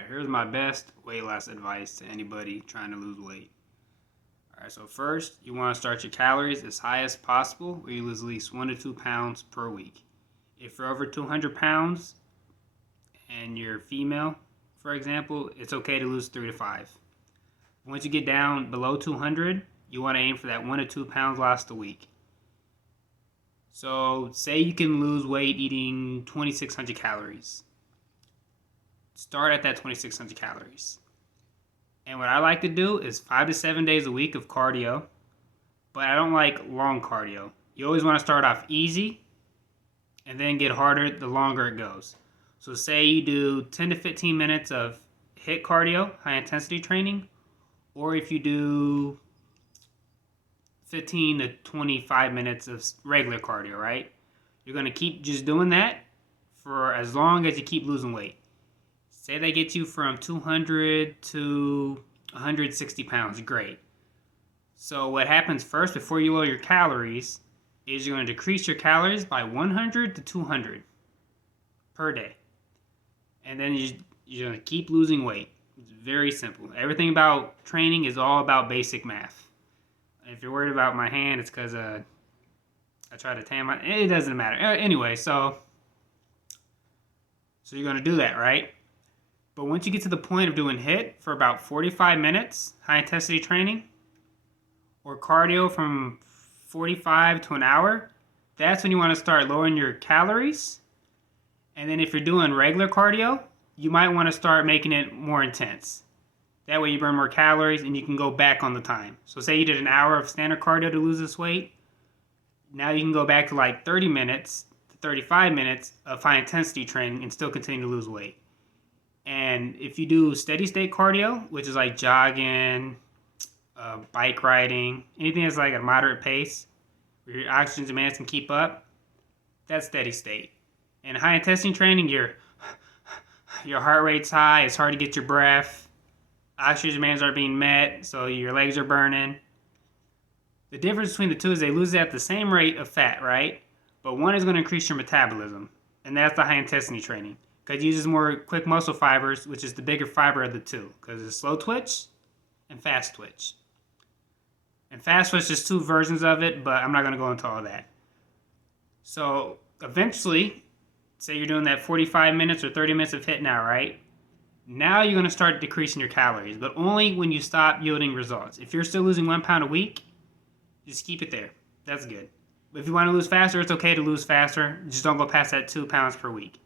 Alright, here's my best weight loss advice to anybody trying to lose weight. Alright, so first, you want to start your calories as high as possible, where you lose at least 1 to 2 pounds per week. If you're over 200 pounds and you're female, for example, it's okay to lose 3 to 5. Once you get down below 200, you want to aim for that 1 to 2 pounds lost a week. So, say you can lose weight eating 2,600 calories. Start at that 2,600 calories. And what I like to do is 5 to 7 days a week of cardio, but I don't like long cardio. You always want to start off easy and then get harder the longer it goes. So say you do 10 to 15 minutes of HIT cardio, high intensity training, or if you do 15 to 25 minutes of regular cardio, right? You're going to keep just doing that for as long as you keep losing weight. Say they get you from 200 to 160 pounds, great. So what happens first before you lower your calories is you're going to decrease your calories by 100 to 200 per day. And then you're going to keep losing weight. It's very simple. Everything about training is all about basic math. If you're worried about my hand, it's because I try to tan my... It doesn't matter. Anyway, so you're going to do that, right? But once you get to the point of doing HIT for about 45 minutes, high intensity training, or cardio from 45 to an hour, that's when you want to start lowering your calories. And then if you're doing regular cardio, you might want to start making it more intense. That way you burn more calories and you can go back on the time. So say you did an hour of standard cardio to lose this weight. Now you can go back to like 30 minutes to 35 minutes of high intensity training and still continue to lose weight. And if you do steady state cardio, which is like jogging, bike riding, anything that's like at a moderate pace, where your oxygen demands can keep up, that's steady state. And high intensity training, your heart rate's high, it's hard to get your breath, oxygen demands aren't being met, so your legs are burning. The difference between the two is they lose at the same rate of fat, right? But one is going to increase your metabolism, and that's the high intensity training. Because it uses more quick muscle fibers, which is the bigger fiber of the two. Because it's slow twitch and fast twitch. And fast twitch is two versions of it, but I'm not going to go into all that. So eventually, say you're doing that 45 minutes or 30 minutes of HIT now, right? Now you're going to start decreasing your calories, but only when you stop yielding results. If you're still losing 1 pound a week, just keep it there. That's good. But if you want to lose faster, it's okay to lose faster. Just don't go past that 2 pounds per week.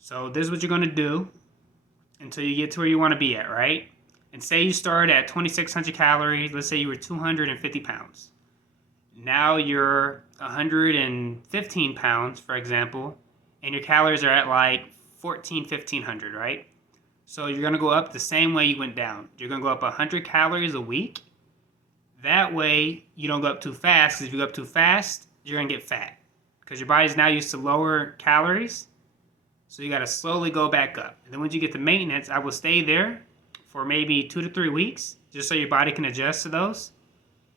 So this is what you're going to do until you get to where you want to be at, right? And say you start at 2,600 calories. Let's say you were 250 pounds. Now you're 115 pounds, for example, and your calories are at like 1,500, right? So you're going to go up the same way you went down. You're going to go up 100 calories a week. That way you don't go up too fast, because if you go up too fast, you're going to get fat. Because your body's now used to lower calories. So you got to slowly go back up. And then once you get to maintenance, I will stay there for maybe 2 to 3 weeks, just so your body can adjust to those.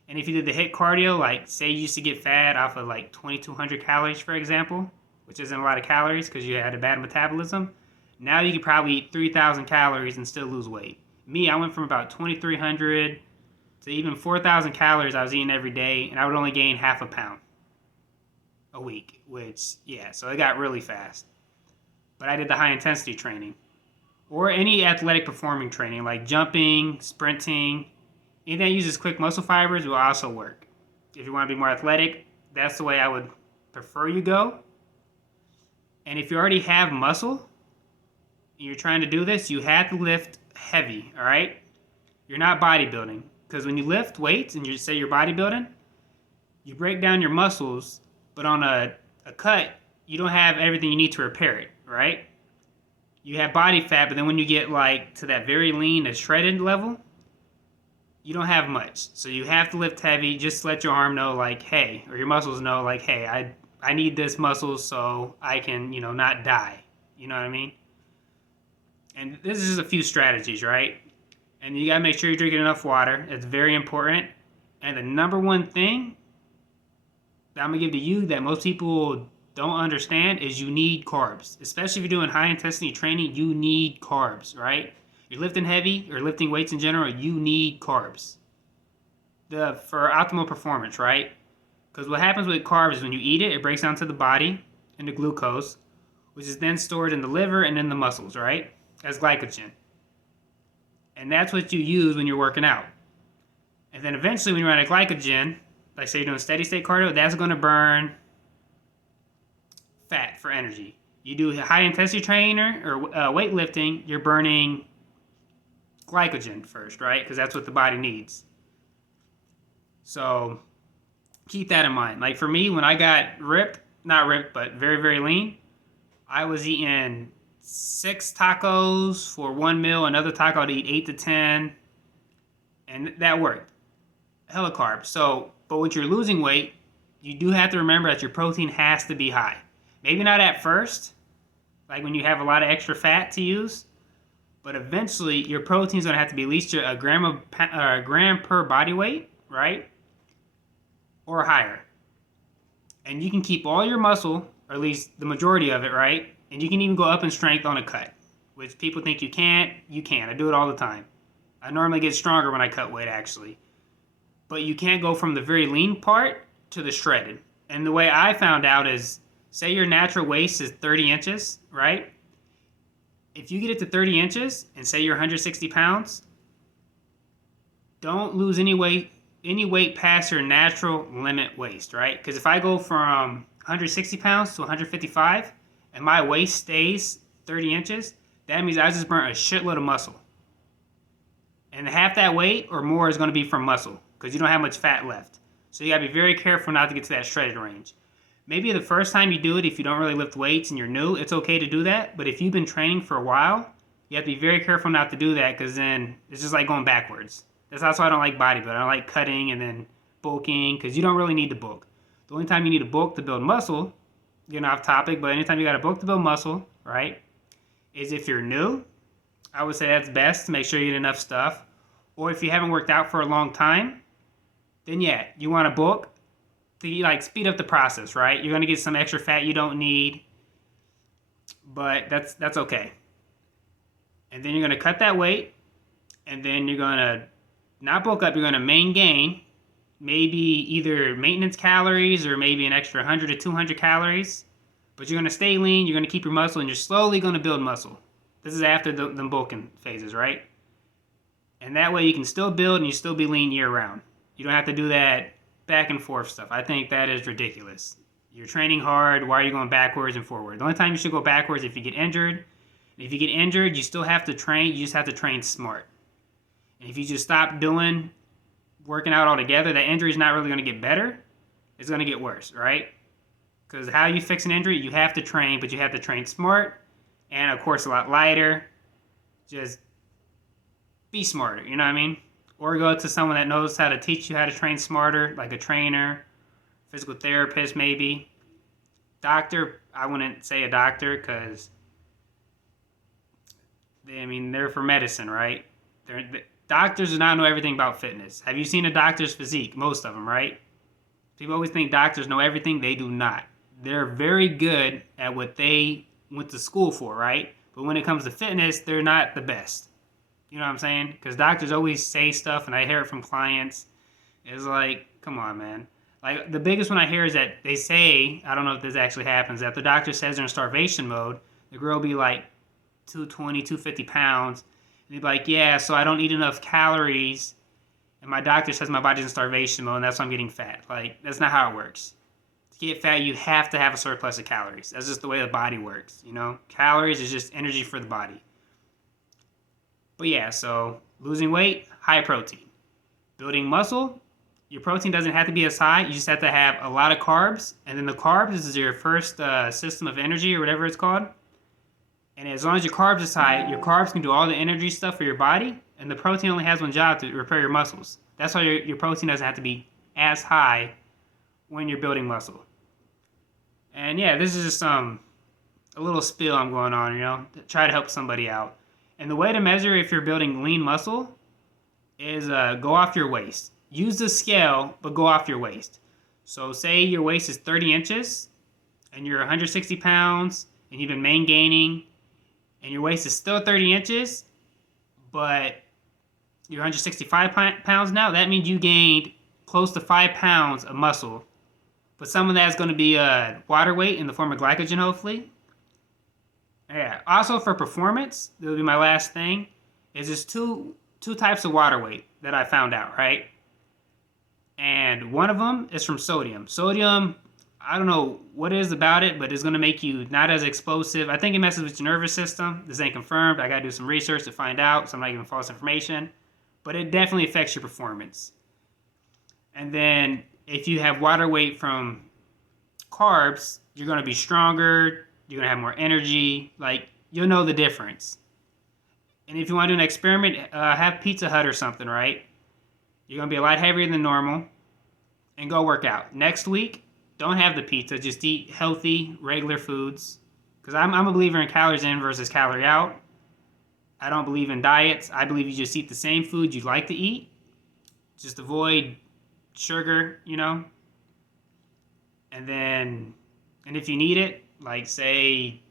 And if you did the HIT cardio, like say you used to get fat off of like 2,200 calories, for example, which isn't a lot of calories because you had a bad metabolism, now you could probably eat 3,000 calories and still lose weight. Me, I went from about 2,300 to even 4,000 calories I was eating every day, and I would only gain half a pound a week, which, yeah, so it got really fast. But I did the high intensity training, or any athletic performing training like jumping, sprinting, anything that uses quick muscle fibers will also work. If you want to be more athletic, that's the way I would prefer you go. And if you already have muscle and you're trying to do this, you have to lift heavy, all right? You're not bodybuilding, because when you lift weights and you say you're bodybuilding, you break down your muscles, but on a cut, you don't have everything you need to repair it, right? You have body fat, but then when you get like to that very lean and shredded level, you don't have much. So you have to lift heavy. Just let your arm know like, hey, or your muscles know like, hey, I need this muscle so I can, not die. You know what I mean? And this is just a few strategies, right? And you got to make sure you're drinking enough water. It's very important. And the number one thing that I'm going to give to you that most people don't understand is you need carbs. Especially if you're doing high intensity training, you need carbs, right? You're lifting heavy or lifting weights in general, you need carbs for optimal performance, right? Because what happens with carbs is when you eat it, it breaks down to the body into glucose, which is then stored in the liver and in the muscles, right? As glycogen. And that's what you use when you're working out. And then eventually when you're out of glycogen, like say you're doing steady state cardio, that's going to burn fat for energy. You do high intensity training or weightlifting, you're burning glycogen first, right? Because that's what the body needs. So keep that in mind. Like for me, when I got not ripped, but very, very lean, I was eating 6 tacos for one meal. Another taco I'd eat 8 to 10. And that worked. Hella carbs. So, but when you're losing weight, you do have to remember that your protein has to be high. Maybe not at first, like when you have a lot of extra fat to use, but eventually your protein is going to have to be at least a gram per body weight, right? Or higher. And you can keep all your muscle, or at least the majority of it, right? And you can even go up in strength on a cut, which people think you can't. You can. I do it all the time. I normally get stronger when I cut weight, actually. But you can't go from the very lean part to the shredded. And the way I found out is, say your natural waist is 30 inches, right? If you get it to 30 inches and say you're 160 pounds, don't lose any weight past your natural limit waist, right? Because if I go from 160 pounds to 155 and my waist stays 30 inches, that means I just burnt a shitload of muscle. And half that weight or more is going to be from muscle because you don't have much fat left. So you got to be very careful not to get to that shredded range. Maybe the first time you do it, if you don't really lift weights and you're new, it's okay to do that. But if you've been training for a while, you have to be very careful not to do that because then it's just like going backwards. That's also why I don't like bodybuilding. I don't like cutting and then bulking because you don't really need to bulk. The only time you need to bulk to build muscle, getting off topic, but anytime you got to bulk to build muscle, right, is if you're new. I would say that's best to make sure you get enough stuff. Or if you haven't worked out for a long time, then yeah, you want to bulk to like speed up the process, right? You're going to get some extra fat you don't need, but that's okay. And then you're going to cut that weight, and then you're going to not bulk up, you're going to main gain, maybe either maintenance calories or maybe an extra 100 to 200 calories, but you're going to stay lean, you're going to keep your muscle, and you're slowly going to build muscle. This is after the bulking phases, right? And that way you can still build and you still be lean year round. You don't have to do that back and forth stuff. I think that is ridiculous. You're training hard. Why are you going backwards and forward? The only time you should go backwards is if you get injured. And if you get injured, you still have to train. You just have to train smart. And if you just stop working out altogether, that injury is not really going to get better. It's going to get worse, right? Because how you fix an injury, you have to train, but you have to train smart. And of course, a lot lighter. Just be smarter, you know what I mean? Or go to someone that knows how to teach you how to train smarter, like a trainer, physical therapist maybe. Doctor, I wouldn't say a doctor because, they're for medicine, right? Doctors do not know everything about fitness. Have you seen a doctor's physique? Most of them, right? People always think doctors know everything. They do not. They're very good at what they went to school for, right? But when it comes to fitness, they're not the best. You know what I'm saying? Because doctors always say stuff, and I hear it from clients. It's like, come on, man. Like, the biggest one I hear is that they say, I don't know if this actually happens, that the doctor says they're in starvation mode. The girl will be like 220, 250 pounds. And they'll be like, yeah, so I don't eat enough calories. And my doctor says my body's in starvation mode, and that's why I'm getting fat. Like, that's not how it works. To get fat, you have to have a surplus of calories. That's just the way the body works, you know? Calories is just energy for the body. But yeah, so losing weight, high protein. Building muscle, your protein doesn't have to be as high. You just have to have a lot of carbs. And then the carbs is your first system of energy or whatever it's called. And as long as your carbs is high, your carbs can do all the energy stuff for your body. And the protein only has one job, to repair your muscles. That's why your protein doesn't have to be as high when you're building muscle. And yeah, this is just a little spiel I'm going on, to try to help somebody out. And the way to measure if you're building lean muscle is go off your waist. Use the scale, but go off your waist. So say your waist is 30 inches. and you're 160 pounds and you've been main gaining and your waist is still 30 inches, but you're 165 pounds now, that means you gained close to 5 pounds of muscle. But some of that's going to be water weight in the form of glycogen, hopefully. Yeah. Also for performance, that'll be my last thing, is there's two types of water weight that I found out, right? And one of them is from sodium. Sodium, I don't know what it is about it, but it's going to make you not as explosive. I think it messes with your nervous system. This ain't confirmed. I got to do some research to find out, so I'm not giving false information. But it definitely affects your performance. And then if you have water weight from carbs, you're going to be stronger. You're going to have more energy. Like, you'll know the difference. And if you want to do an experiment, have Pizza Hut or something, right? You're going to be a lot heavier than normal. And go work out. Next week, don't have the pizza. Just eat healthy, regular foods. Because I'm a believer in calories in versus calorie out. I don't believe in diets. I believe you just eat the same food you like to eat. Just avoid sugar, And then, and if you need it, like say,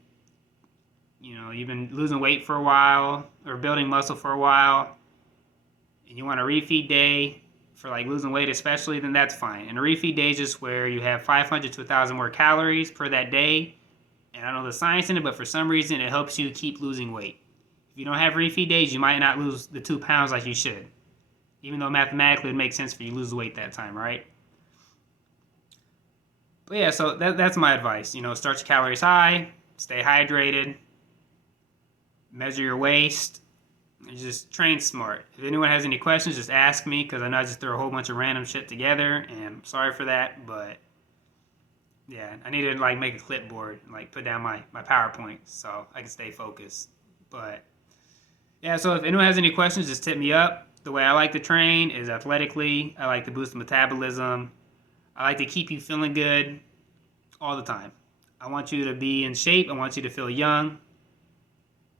you've been losing weight for a while or building muscle for a while, and you want a refeed day for like losing weight especially, then that's fine. And a refeed day is just where you have 500 to 1,000 more calories per that day. And I don't know the science in it, but for some reason it helps you keep losing weight. If you don't have refeed days, you might not lose the 2 pounds like you should. Even though mathematically it makes sense for you to lose weight that time, right? But yeah, so that's my advice. Start your calories high, stay hydrated, measure your waist, and just train smart. If anyone has any questions, just ask me, because I know I just threw a whole bunch of random shit together, and I'm sorry for that, but yeah, I need to make a clipboard and put down my PowerPoint so I can stay focused. But yeah, so if anyone has any questions, just hit me up. The way I like to train is athletically. I like to boost the metabolism. I like to keep you feeling good all the time. I want you to be in shape. I want you to feel young.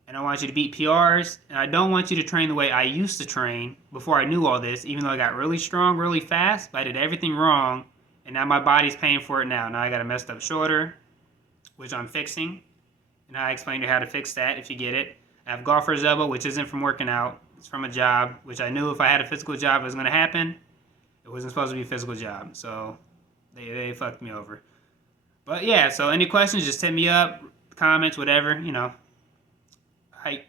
And I want you to beat PRs. And I don't want you to train the way I used to train before I knew all this, even though I got really strong really fast, but I did everything wrong. And now my body's paying for it now. Now I got a messed up shoulder, which I'm fixing. And I explained to you how to fix that if you get it. I have golfer's elbow, which isn't from working out. It's from a job, which I knew if I had a physical job it was going to happen. It wasn't supposed to be a physical job. So they fucked me over. But yeah, so any questions, just hit me up, comments, whatever, Hi.